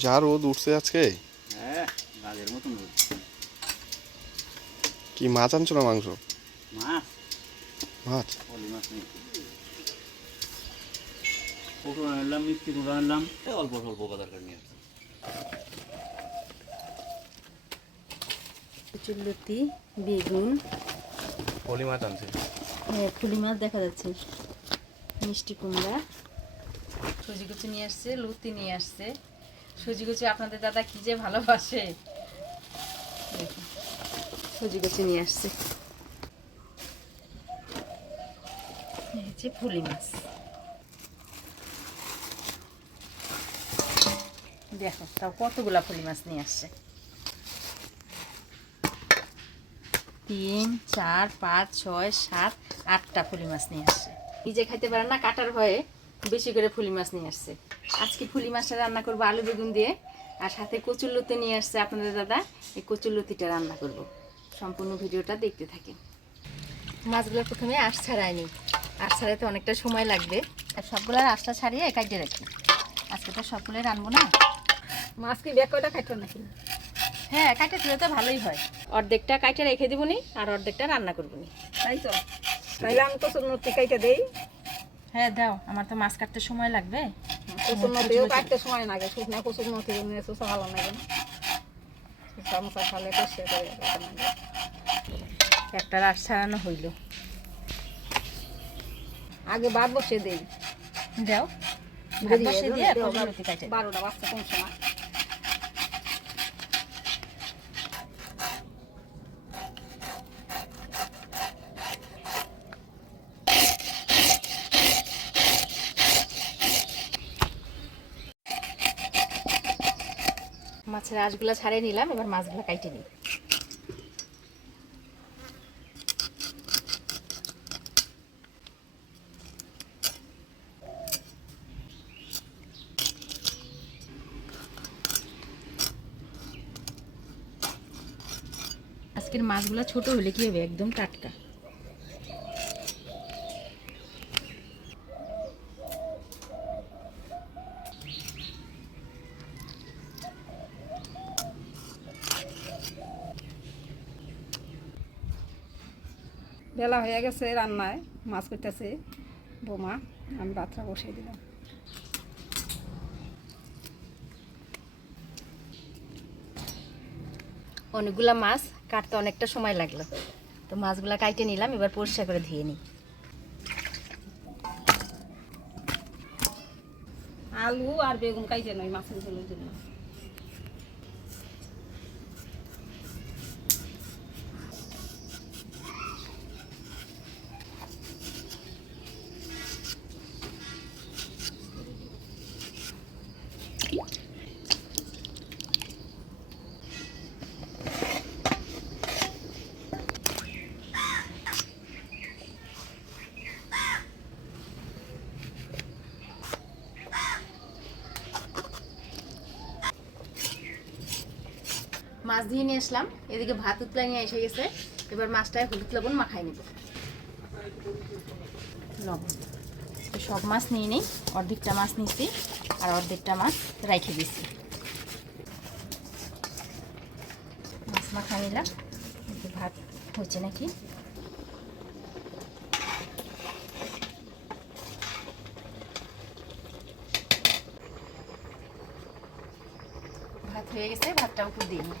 যা রোদ উঠছে আজকে। হ্যাঁ, বাঘের মতন রোদ। কি মাছ আনছো না মাংস? মাছ, মাছ। পলি মাছ নেই। পটল আনলাম, মিষ্টি কুমড়ো আনলাম, অল্প স্বল্প বাজার করে নিয়ে আসছি। কচুরলতি, বেগুন, পলি মাছ আনছে। হ্যাঁ ফুলি মাছ দেখা যাচ্ছে, মিষ্টি কুমড়া, সজি কচু নিয়ে আসছে, লতি নিয়ে আসছে। সজি কচু আপনাদের দাদা কি যে ভালোবাসে, দেখুন সজি কচু নিয়ে আসছে। এই হচ্ছে ফুলি মাছ, দেখো তাও কতগুলা ফুলি মাছ নিয়ে আসছে। 3, 4, 5, 6, 7, 8টা ফুলি মাছ নিয়ে আসছে। নিজে খাইতে পারে না কাটার ভয়ে বেশি করে ফুলি মাছ নিয়ে আসছে। আজকে ফুলি মাছটা রান্না করবো আলু বেগুন দিয়ে, আর সাথে কচুরলতি নিয়ে আসছে আপনাদের দাদা। এই কচুরলতিটা রান্না করব। সম্পূর্ণ ভিডিওটা দেখতে থাকেন। মাছগুলো প্রথমে আঁশ ছাড়ায়নি, আঁশ ছাড়াইতে অনেকটা সময় লাগবে। আর সবগুলোর আঁশটা ছাড়িয়ে কাটিয়ে রাখি, আজকে তো সবগুলো রানবো না। মাছ কি বেক কয়টা খাইতো নাকি? হ্যাঁ কাটে দিলে তো ভালোই হয়। অর্ধেকটা কাটে রেখে দিব নি, আর অর্ধেকটা রান্না করবো নি। তাই তো, তাইলে আমি কচুরলতি কাইটা দেই। হ্যাঁ দাও, আমার তো মাছ কাটতে সময় লাগবে। কচুরলতিও কাটতে সময় লাগে, শুকনা কচুরলতি নিয়ে চোষা ভালো লাগে না, চামচা খালে কষে করে লাগে। একটা রাস ছাড়ানো হইল, আগে ভাত বসে দেই, দাও ভাত বসিয়ে দিয়ে কচুরলতি কাটে দাও। 12টা বাজতে কোন সময়। মাছের আঁশগুলো ছাড়িয়ে নিলাম, এবার মাছগুলো কাটে নিই। আজকের মাছগুলো ছোট হলে কি হবে, একদম টাটকা। বেলা হয়ে গেছে, রান্নায় মাছ করতেছে বোমা, আমি ভাতটা বসিয়ে দিলাম। অনেকগুলা মাছ কাটতে অনেকটা সময় লাগলো, তো মাছগুলা কাটে নিলাম, এবার পরিষ্কার করে ধুয়ে নিই। আলু আর বেগুন কাইটে নয় মাছের ঝোলের জন্য। মাছ দিয়ে নিয়ে আসলাম, এদিকে ভাত উতলা নিয়ে এসে গেছে। এবার মাছটায় হলুদ লবণ মাখাই নিব। লবণ তো সব মাছ নিয়ে নিই, অর্ধেকটা মাছ নিচ্ছি আর অর্ধেকটা মাছ রেখে দিচ্ছি। মাছ মাখা নিলাম, ভাত হচ্ছে নাকি। ভাত হয়ে গেছে, ভাতটা উপর দিয়ে নিই।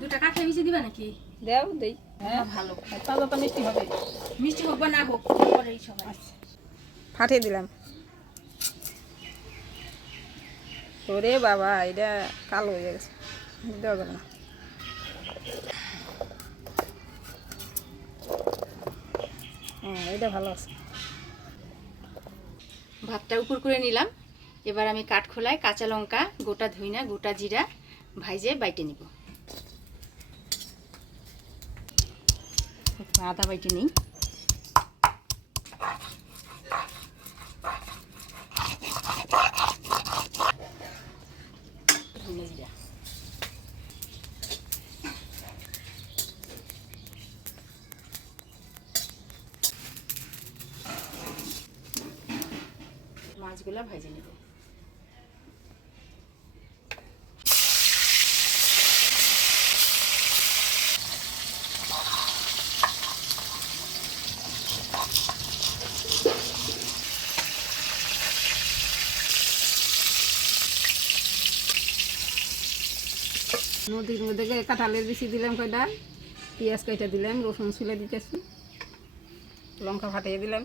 দুটা কাঠে মিশিয়ে দিবা নাকি? দেও দেই। হ্যাঁ ভালো, তাজা তো মিষ্টি হবে। মিষ্টি হোক বা না হোক পরে এই সময়। ফাটিয়ে দিলাম। ওরে বাবা, এটা কালো হয়ে গেছে, দেওয়া যাবে না। এটা ভালো আছে। ভাতটা উপর করে নিলাম, এবার আমি কাঠখোলায় কাঁচা লঙ্কা, গোটা ধইনা, গোটা জিরা ভাইজে বাইটে নিব। আদা বাইটে নিই। ধনে জিরা, মাছগুলো ভেজে নেব। নদীর মধ্যে কাঁঠালের বেশি দিলাম কয়টা, পেঁয়াজ কেটে দিলাম, রসুন ছুলে দিতেছি, লঙ্কা ফাটিয়ে দিলাম।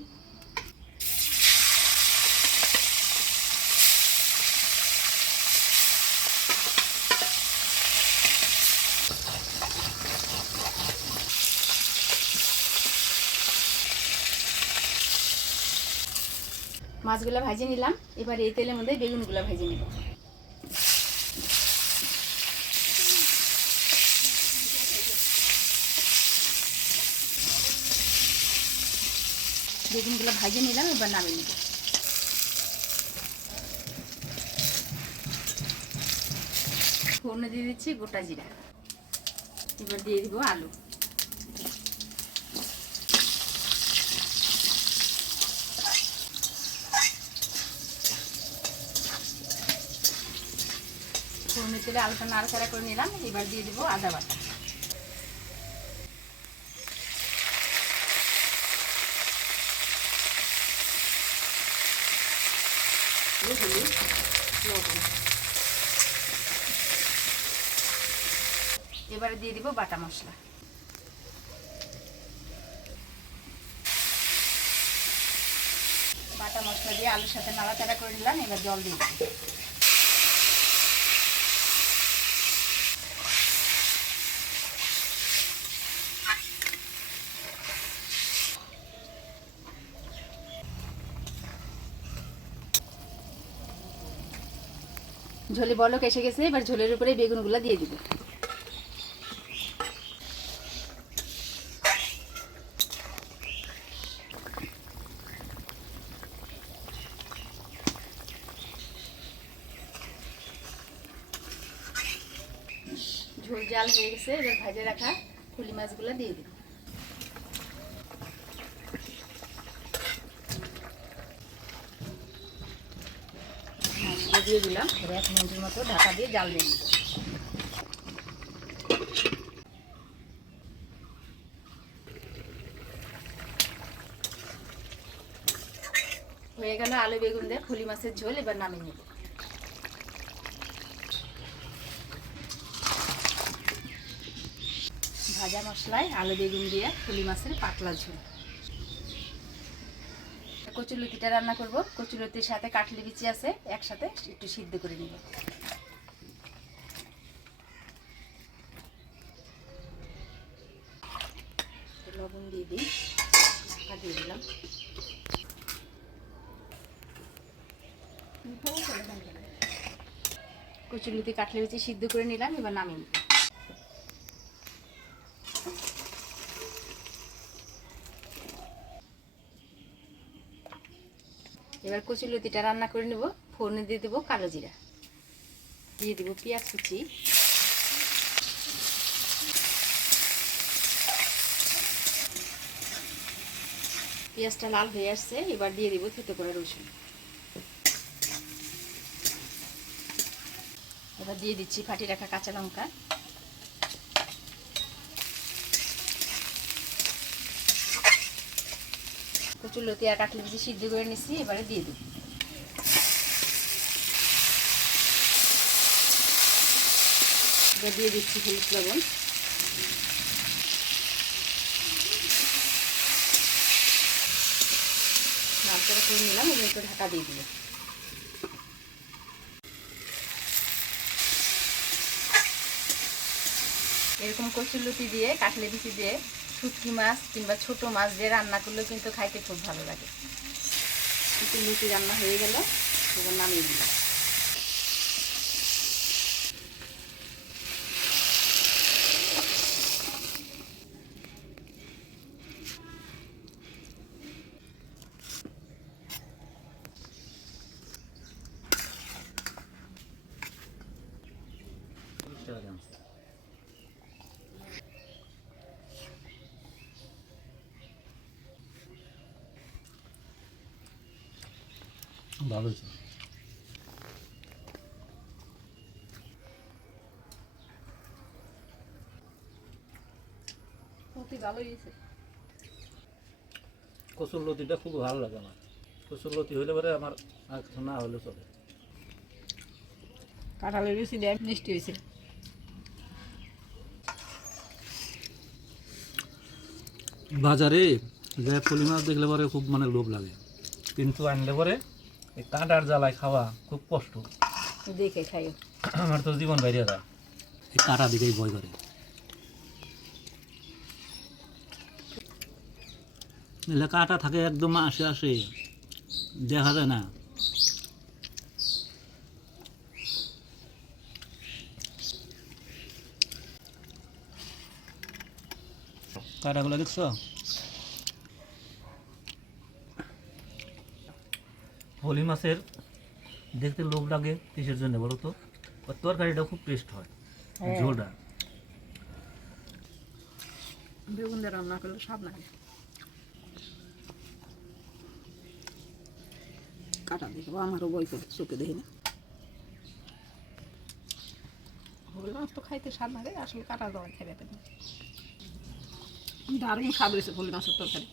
মাছগুলো ভেজে নিলাম। এবার এই তেলের মধ্যে বেগুনগুলো ভেজে নেব। বেগুনগুলো ভেজে নিলাম, এবার নামিয়ে নেব। ফোড়নে দিয়ে দিচ্ছি গোটা জিরা। এবার দিয়ে দিব আলু। ফোড়নের তেলে আলুটা নাড়াচাড়া করে নিলাম। এবার দিয়ে দিব আদা বাটা। হলুদ, লবণ। এবারে দিয়ে দিব বাটা মশলা। বাটা মশলা দিয়ে আলুর সাথে নাড়াচাড়া করে নিলাম। এবার জল দিয়ে দিব। ঝোলে বলক এসে গেছে। এবার ঝোলের উপরে বেগুনগুলো দিয়ে দিব। ঝোল জাল হয়ে গেছে। এবার ভেজে রাখা ফুলি মাছগুলো দিয়ে দিব। মাছগুলো দিয়ে দিলাম। এবার 1 মিনিটের মতো ঢাকা দিয়ে জাল দিয়ে দিব। হয়ে গেল আলু বেগুন দিয়ে ফুলি মাছের ঝোল। এবার নামিয়ে নেব। ভাজা মশলায় আলু বেগুন দিয়ে ফুলি মাছের পাতলা ঝোল। কচুলতিটা রান্না করব। কচুলতির সাথে কাটলি বিচি আছে, একসাথে একটু সিদ্ধ করে নিব। লবণ দিয়ে দিই, ঢাকা দিয়ে দিলাম। কচুলতি কাটলি বিচি সিদ্ধ করে নিলাম। এবার নামিয়ে নিব। এবার কচুলতিটা রান্না করে নেব। ফোড়নে দিয়ে দেবো কালো জিরা, দিয়ে দেবো পেঁয়াজ কুচি, পেঁয়াজটা লাল হয়ে আসছে। এবার দিয়ে দেবো থেতো করা রসুন। এবার দিয়ে দিচ্ছি ফাটিয়ে রাখা কাঁচা লঙ্কা। কচুলতি আর কাটলি বিচি সিদ্ধ করে নিচ্ছি। এবারে দিয়ে দেবো। এবার দিয়ে দিচ্ছি হলুদ লবণ। নাড়াচাড়া করে নিলাম। এবার একটু ঢাকা দিয়ে দিলাম। এরকম কচুলতি দিয়ে কাটলি বিচি দিয়ে শুটকি মাছ কিংবা ছোট মাছ দিয়ে রান্না করলেও কিন্তু খাইতে খুব ভালো লাগে। কচুলতি রান্না হয়ে গেল। এবার নামিয়ে দিলাম। ভালো হয়েছে। ভালোই হয়েছে। কচুর লতিটা খুব ভালো লাগে আমার। কচুর লতি হইলে পরে আমার আর কিছু না হলে চলে। কাঁঠালের বেশি দেয় মিষ্টি হয়েছে। বাজারে যে পলি মাছ দেখলে পরে খুব মানে লোভ লাগে, কিন্তু আনলে পরে এই কাঁটার জ্বালায় খাওয়া খুব কষ্ট। দেখে খাই। আমার তো জীবন বাইরে যায় এই কাঁটা দিকেই ভয় করে। এলে কাঁটা থাকে একদম আসে আসে, দেখা যায় না। কাঁটাগুলো দেখছো? পলি মাছের দেখতে লোভ লাগে কিসের জন্য বলো তো? ওর তরকারিটা খুব টেস্ট হয়, ঝোলটা। বেগুন দিয়ে রান্না করলে স্বাদ লাগে। কাটা দেখবো, আমারও বই করে চোখে দেখি না। ভোল মাছ তো খাইতে স্বাদ লাগে, আসলে কাটা দেওয়া খেয়ে দারুণ স্বাদ হয়েছে ভোল মাছের তরকারি।